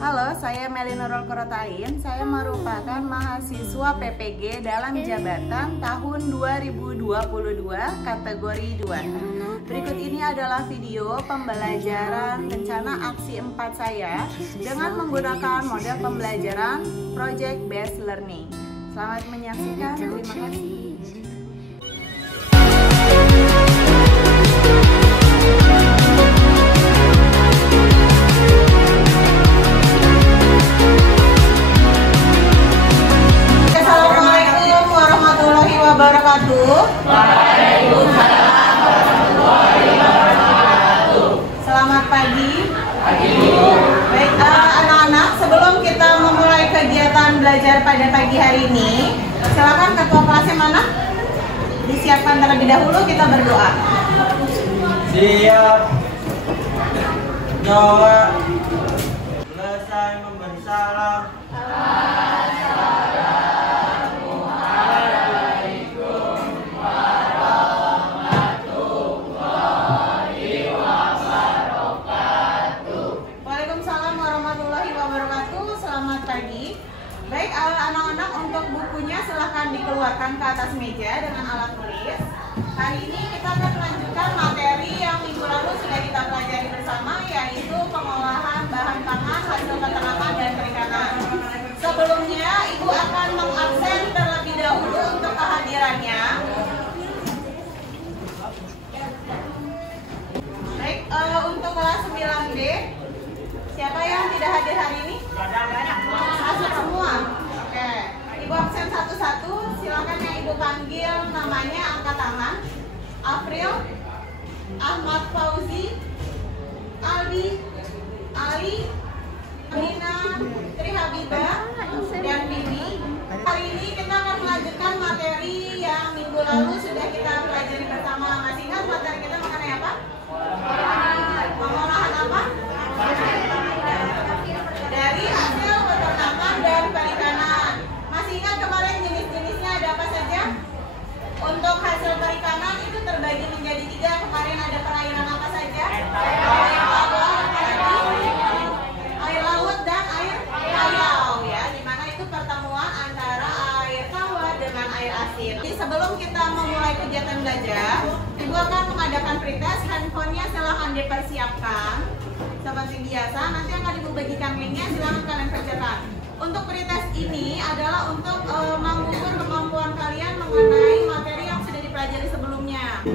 Halo, saya Meli Nurul Korotain. Saya merupakan mahasiswa PPG dalam jabatan tahun 2022 kategori 2. Berikut ini adalah video pembelajaran rencana aksi 4 saya dengan menggunakan model pembelajaran Project Based Learning. Selamat menyaksikan, terima kasih. Waalaikumsalam warahmatullahi wabarakatuh. Selamat pagi. Pagi, Bu. Baik, anak-anak, sebelum kita memulai kegiatan belajar pada pagi hari ini, silakan ketua kelasnya mana? Disiapkan terlebih dahulu, kita berdoa. Siap. Doa. Selesai memberi salam. Baik, anak-anak, untuk bukunya silahkan dikeluarkan ke atas meja dengan alat tulis. Hari ini kita akan melanjutkan materi yang minggu lalu sudah kita pelajari bersama, yaitu pengolahan bahan pangan, hasil peternakan, dan perikanan. Sebelumnya, Ibu akan mengabsen terlebih dahulu untuk kehadirannya. Baik, untuk kelas 9B, siapa yang tidak hadir hari ini? Masuk semua. Oke. Ibu absen satu-satu. Silakan yang Ibu panggil namanya, angkat tangan. April, Ahmad Fauzi, Aldi, Ali, Amina, Tri Habibah, dan Bibi. Hari ini kita akan melanjutkan materi yang minggu lalu sudah kita pelajari bersama. Masih ingat materi kita mengenai apa? Pengolahan apa? Dari hasil peternakan dan perikanan. Masih ingat kemarin jenis-jenisnya ada apa saja? Untuk hasil perikanan itu terbagi menjadi 3. Kemarin ada perairan apa saja? Air tawar, air laut, dan air payau, ya. Dimana itu pertemuan antara air tawar dengan air asin. Jadi sebelum kita memulai kegiatan belajar, Ibu akan mengadakan pretest. Handphonenya silahkan dipersiapkan seperti biasa. Nanti akan Ibu bagikan linknya, silahkan kalian kerjakan. Untuk pretest ini adalah untuk mengukur kemampuan kalian mengenai materi yang sudah dipelajari sebelumnya.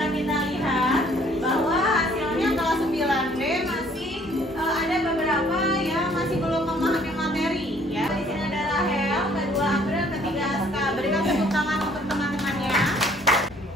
Kita lihat bahwa hasilnya kelas 9B masih ada beberapa yang masih belum memahami materi, ya. Di sini ada Rahel, kedua April, ketiga Aska. Berikan tepuk tangan untuk teman-temannya.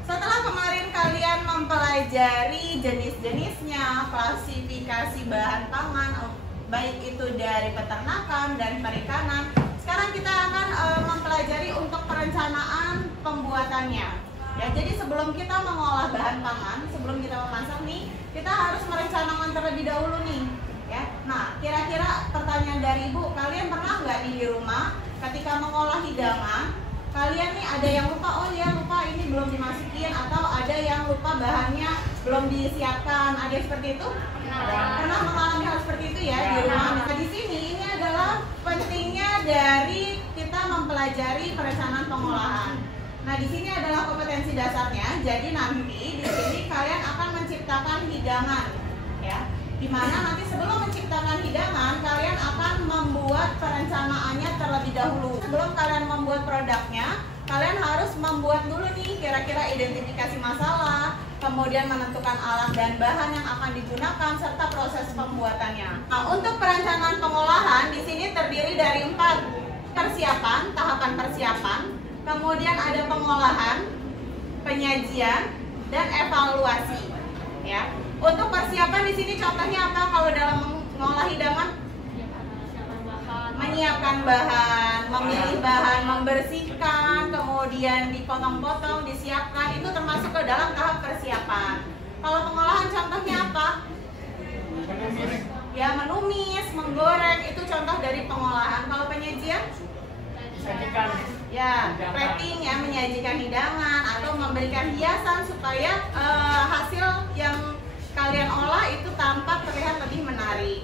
Setelah kemarin kalian mempelajari jenis-jenisnya, klasifikasi bahan pangan, baik itu dari peternakan dan perikanan, sekarang kita akan mempelajari untuk perencanaan pembuatannya. Ya, jadi sebelum kita mengolah bahan pangan, sebelum kita memasak nih, kita harus merencanakan terlebih dahulu nih. Ya, nah, kira-kira pertanyaan dari Ibu, kalian pernah nggak nih di rumah ketika mengolah hidangan, kalian nih ada yang lupa, oh ya lupa ini belum dimasukin, atau ada yang lupa bahannya belum disiapkan, ada seperti itu? Pernah mengalami hal seperti itu ya di rumah? Nah, di sini ini adalah pentingnya dari kita mempelajari perencanaan pengolahan. Nah, di sini adalah kompetensi dasarnya. Jadi nanti di sini kalian akan menciptakan hidangan, ya. Dimana nanti sebelum menciptakan hidangan, kalian akan membuat perencanaannya terlebih dahulu. Sebelum kalian membuat produknya, kalian harus membuat dulu nih kira-kira identifikasi masalah, kemudian menentukan alat dan bahan yang akan digunakan, serta proses pembuatannya. Nah, untuk perencanaan pengolahan di sini terdiri dari 4 persiapan, tahapan persiapan, kemudian ada pengolahan, penyajian, dan evaluasi. Ya. Untuk persiapan di sini contohnya apa? Kalau dalam mengolah hidangan, menyiapkan bahan, memilih bahan, membersihkan, kemudian dipotong-potong, disiapkan, itu termasuk ke dalam tahap persiapan. Kalau pengolahan contohnya apa? Ya, menumis, menggoreng, itu contoh dari pengolahan. Kalau penyajian? Sajikan. Ya, plating ya, menyajikan hidangan atau memberikan hiasan supaya hasil yang kalian olah itu tampak terlihat lebih menarik.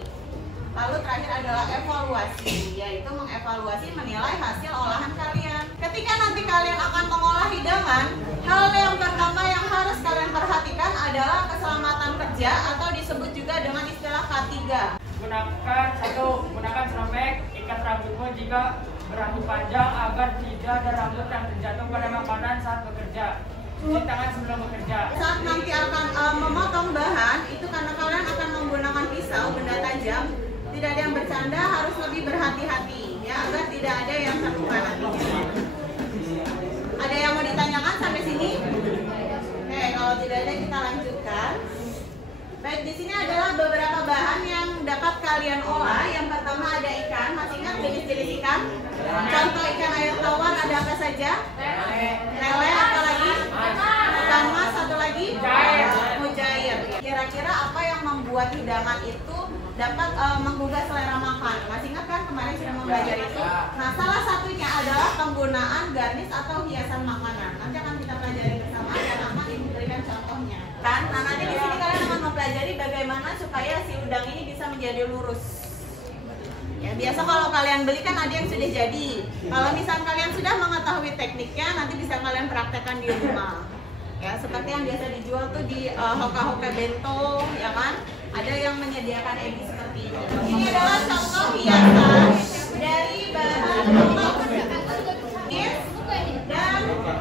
Lalu terakhir adalah evaluasi, yaitu mengevaluasi menilai hasil olahan kalian. Ketika nanti kalian akan mengolah hidangan, hal yang pertama yang harus kalian perhatikan adalah keselamatan kerja atau disebut juga dengan istilah K3. Gunakan serobek, ikat rambutmu jika berambut panjang agar tidak ada rambut yang terjatuh pada makanan saat bekerja. Cuci tangan sebelum bekerja. Saat nanti akan memotong bahan, itu karena kalian akan menggunakan pisau, benda tajam, tidak ada yang bercanda, harus lebih berhati-hati ya, agar tidak ada yang terluka nantinya. Ada yang mau ditanyakan sampai sini? Oke, kalau tidak ada kita lanjutkan. Baik, di sini adalah beberapa bahan yang dapat kalian olah. Yang pertama ada ikan, masih ingat jenis-jenis ikan? Contoh ikan air tawar ada apa saja? Lele, apa lagi? Ikan mas, satu lagi? Mujair. Kira-kira apa yang membuat hidangan itu dapat menggugah selera makan? Masih ingat kan kemarin sudah mempelajari itu? Nah, salah satunya adalah penggunaan garnish atau hiasan makanan. Nanti akan kita pelajari bersama dan akan diberikan contohnya. Kan? Nah, nanti di sini kalian akan mempelajari bagaimana supaya si udang ini bisa menjadi lurus. Ya, biasa kalau kalian beli kan ada yang sudah jadi. Kalau misalnya kalian sudah mengetahui tekniknya, nanti bisa kalian praktekkan di rumah. Ya, seperti yang biasa dijual tuh di hoka-hoka bento, ya kan? Ada yang menyediakan egi seperti ini. Ini adalah contoh hiasan dari bahan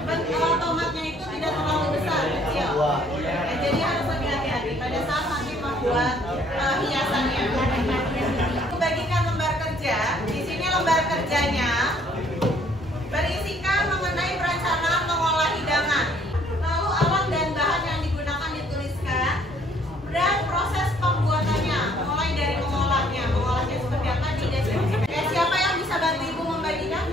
dan tomatnya itu tidak terlalu besar, kecil. Ya, jadi harus lebih hati-hati pada saat nanti membuat hiasannya. Bagikan lembar kerja. Di sini lembar kerjanya berisikan mengenai perencanaan mengolah hidangan. Lalu alat dan bahan yang digunakan dituliskan dan proses pembuatannya, mulai dari mengolahnya seperti apa di deskripsi. Siapa yang bisa bantu ibu membagikan?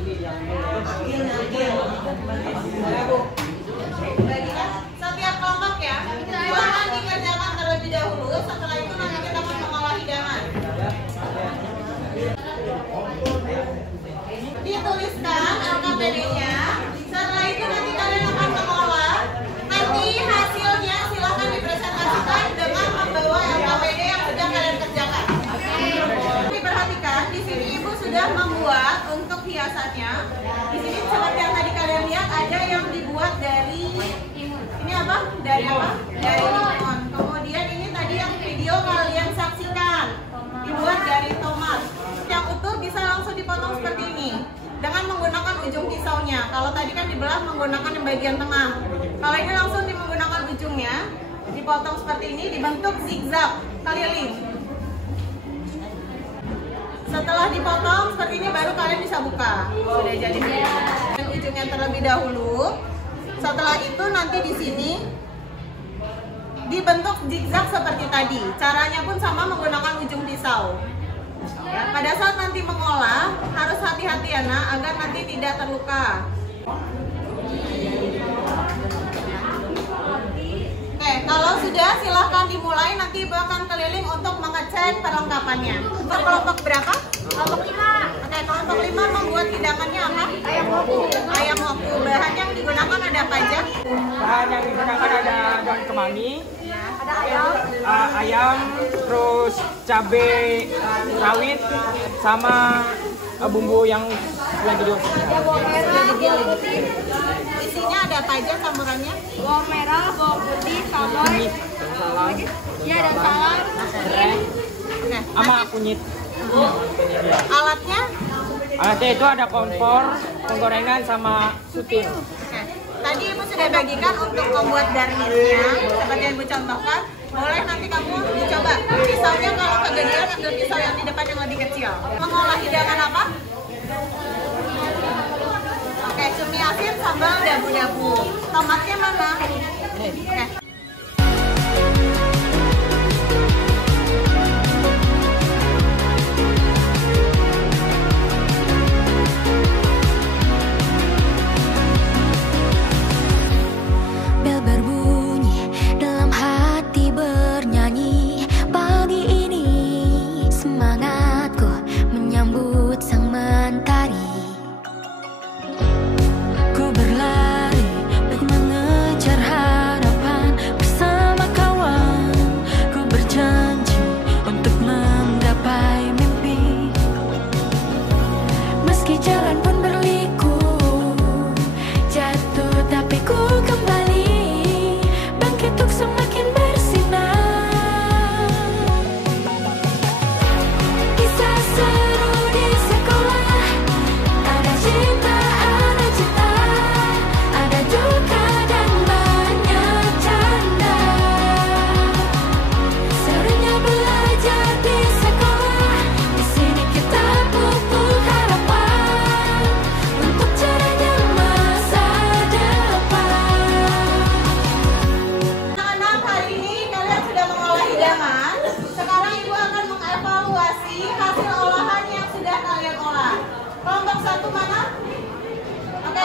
Bagikan setiap kelompok ya. Silakan dikerjakan terlebih dahulu. Setelah itu nanti kita akan mengolah hidangan. Dituliskan LKPD-nya. Setelah itu nanti kalian akan mengolah. Nanti hasilnya silahkan dipresentasikan dengan membawa LKPD yang sudah kalian kerjakan. Diperhatikan, di sini ibu sudah membuat untuk hiasannya. Di sini seperti yang tadi kalian lihat ada yang dibuat dari ini apa? Dari apa? Dari limon. Kemudian ini tadi yang video kalian saksikan dibuat dari tomat. Yang utuh bisa langsung dipotong seperti ini dengan menggunakan ujung pisaunya. Kalau tadi kan dibelah menggunakan yang bagian tengah. Kalau ini langsung menggunakan ujungnya, dipotong seperti ini, dibentuk zigzag keliling. Setelah dipotong seperti ini baru kalian bisa buka. Sudah jadi. Ujungnya terlebih dahulu. Setelah itu nanti di sini dibentuk zigzag seperti tadi. Caranya pun sama menggunakan ujung pisau. Ya, pada saat nanti mengolah harus hati-hati ya nak, agar nanti tidak terluka. Oke, kalau sudah silahkan dimulai. Nanti ibu akan keliling untuk mengecek perlengkapannya. Untuk kelompok berapa? Kelompok 5. Oke, kelompok 5 membuat hidangannya apa? Ayam woku. Ayam woku. Bahan yang digunakan ada apa aja? Bahan yang digunakan ada daun kemangi, Ada ayam. ayam, terus cabai rawit, sama bumbu yang lagi diungkep. Ada bawang merah, bawang putih, Isinya ada apa aja campurannya? bawang merah, bawang putih, Kunyit, salam. Iya, dan salam. Oke, sama kunyit. alatnya? Alatnya itu ada kompor, penggorengan, sama sutin. Oke. Tadi ibu sudah bagikan untuk membuat garnishnya, seperti yang ibu contohkan. Boleh nanti kamu dicoba. Pisaunya kalau kegedean ambil pisau yang di depan yang lebih kecil. Mengolah hidangan apa? Oke, cumi asin sambal dabu-dabu. Tomatnya mana? Oke. Bel berbunyi, dalam hati bernyanyi. Pagi ini semangatku menyambut sang mentari.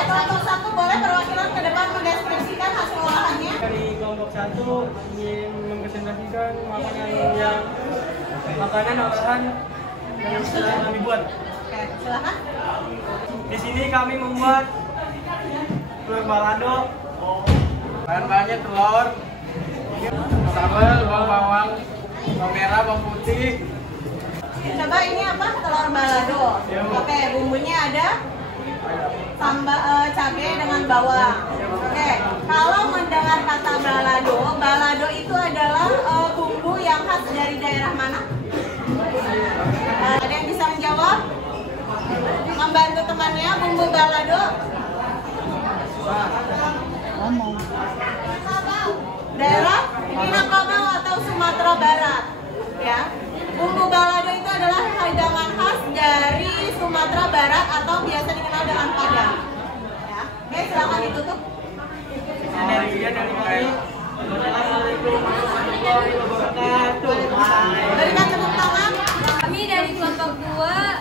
kelompok 1 boleh perwakilan ke depan mendeskripsikan hasil olahannya. Dari kelompok 1 ingin mempresentasikan makanan olahan yang sudah kami buat. Oke, silakan. Di sini kami membuat telur balado. Bahan-bahannya telur, sambal, bawang merah, bawang putih. Coba ini apa? Telur balado. Oke, bumbunya ada sambal, cabai dengan bawang. Oke, kalau mendengar kata balado, balado itu adalah bumbu yang khas dari daerah mana? Ada yang bisa menjawab? Membantu temannya, bumbu balado. Daerah Minangkabau atau Sumatera Barat, ya. Bumbu balado itu adalah hidangan khas dari Sumatera Barat atau biasa dikenal dengan Padang. Ya. Oke, silakan ditutup. Dari kami. Assalamualaikum warahmatullahi wabarakatuh. Berikan tepuk tangan. Kami dari kelompok 2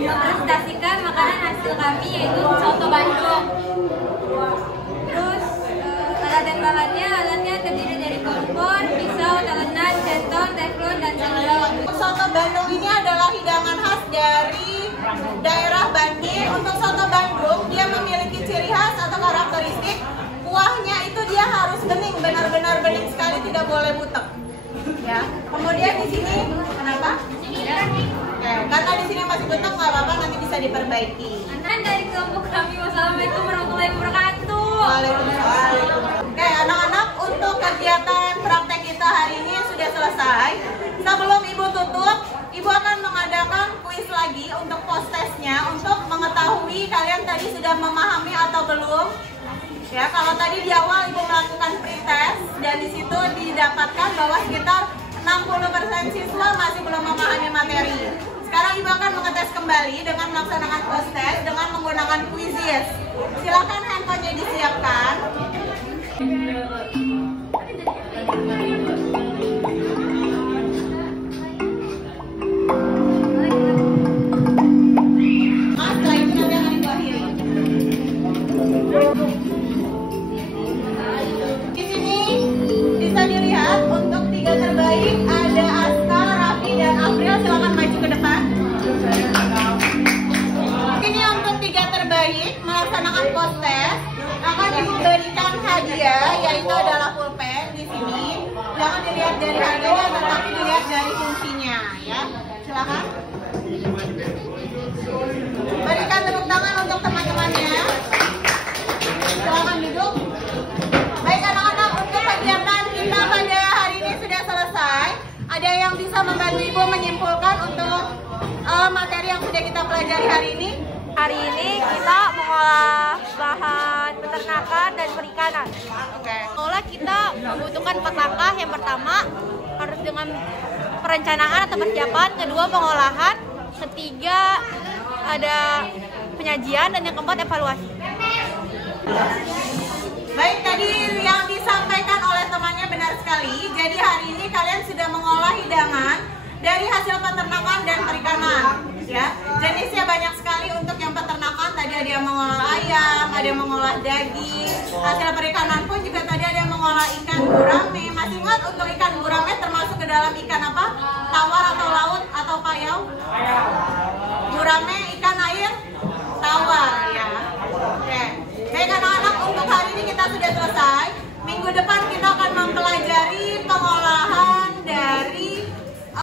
mempresentasikan makanan hasil kami yaitu soto Bandung. Terus alat dan bahannya, alatnya terdiri dari kompor, pisau, telenan, centong, teflon, dan sendok. Soto Bandung ini adalah hidangan khas dari daerah Bandir. Untuk soto Bandung, dia memiliki ciri khas atau karakteristik kuahnya itu dia harus bening, benar-benar bening sekali, tidak boleh butek. Ya. Kemudian di sini kenapa? Ya, karena di sini masih butek nggak apa-apa, nanti bisa diperbaiki. Dan dari kelompok kami, wassalamualaikum warahmatullahi wabarakatuh. Waalaikumsalam. Oke, anak-anak, untuk kegiatan praktek kita hari ini sudah selesai. Sebelum Ibu tutup, Ibu akan mengadakan kuis lagi untuk post-testnya untuk mengetahui kalian tadi sudah memahami atau belum. Ya, kalau tadi di awal Ibu melakukan pretest dan di situ didapatkan bahwa sekitar 60% siswa masih belum memahami materi. Sekarang Ibu akan mengetes kembali dengan melaksanakan post-test dengan menggunakan quizzes. Silakan handphonenya disiapkan. Setelah itu nanti akan Ibu akhiri. Di sini bisa dilihat untuk 3 terbaik ada Aska, Raffi, dan April. Silakan maju ke depan. Ini untuk 3 terbaik melaksanakan post test akan diberikan hadiah, yaitu adalah pulpen di sini. Jangan dilihat dari harganya, tetapi dilihat dari fungsinya, ya. Silakan. Berikan tepuk tangan untuk teman-temannya. Silakan duduk. Baik anak-anak, untuk kegiatan kita pada hari ini sudah selesai. Ada yang bisa membantu Ibu menyimpulkan untuk materi yang sudah kita pelajari hari ini? Hari ini kita mengolah bahan peternakan dan perikanan. Oke. Mengolah kita membutuhkan 4 langkah. Yang pertama harus dengan perencanaan atau persiapan, kedua pengolahan, ketiga ada penyajian, dan yang keempat evaluasi. Baik, tadi yang disampaikan oleh temannya benar sekali. Jadi hari ini kalian sudah mengolah hidangan dari hasil peternakan dan perikanan, ya. Jenisnya banyak sekali. Untuk yang peternakan tadi ada yang mengolah ayam, ada yang mengolah daging. Hasil perikanan pun juga tadi ada yang mengolah ikan gurame. Masih ingat untuk ikan gurame termasuk ke dalam ikan apa? Tawar atau laut atau payau? Gurame ikan air tawar, ya. Oke. Baik anak-anak, untuk hari ini kita sudah selesai. Minggu depan kita akan mempelajari pengolahan dari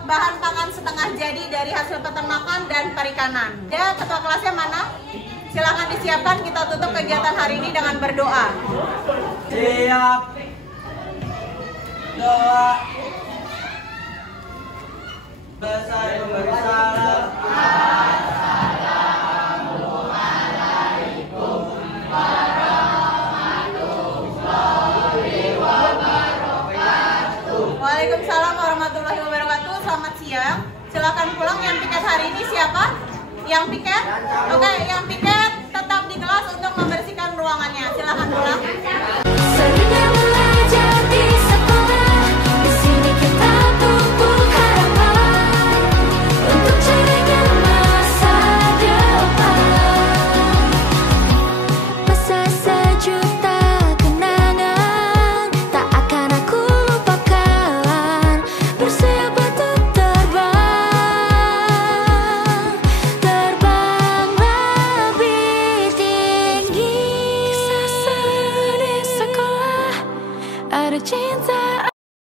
bahan pangan setengah jadi dari hasil peternakan dan perikanan. Ya, ketua kelasnya mana? Silakan disiapkan, kita tutup kegiatan hari ini dengan berdoa. Siap. Doa. Selesai memberi salam. Waalaikumsalam warahmatullahi wabarakatuh. Selamat siang. Silakan pulang. Yang piket hari ini siapa? Yang piket? Oke, yang piket tetap di kelas untuk membersihkan ruangannya. Silakan pulang. Serunya belajar di sekolah, di sini kita tumbuh harapan untuk ceria masa depan. cinta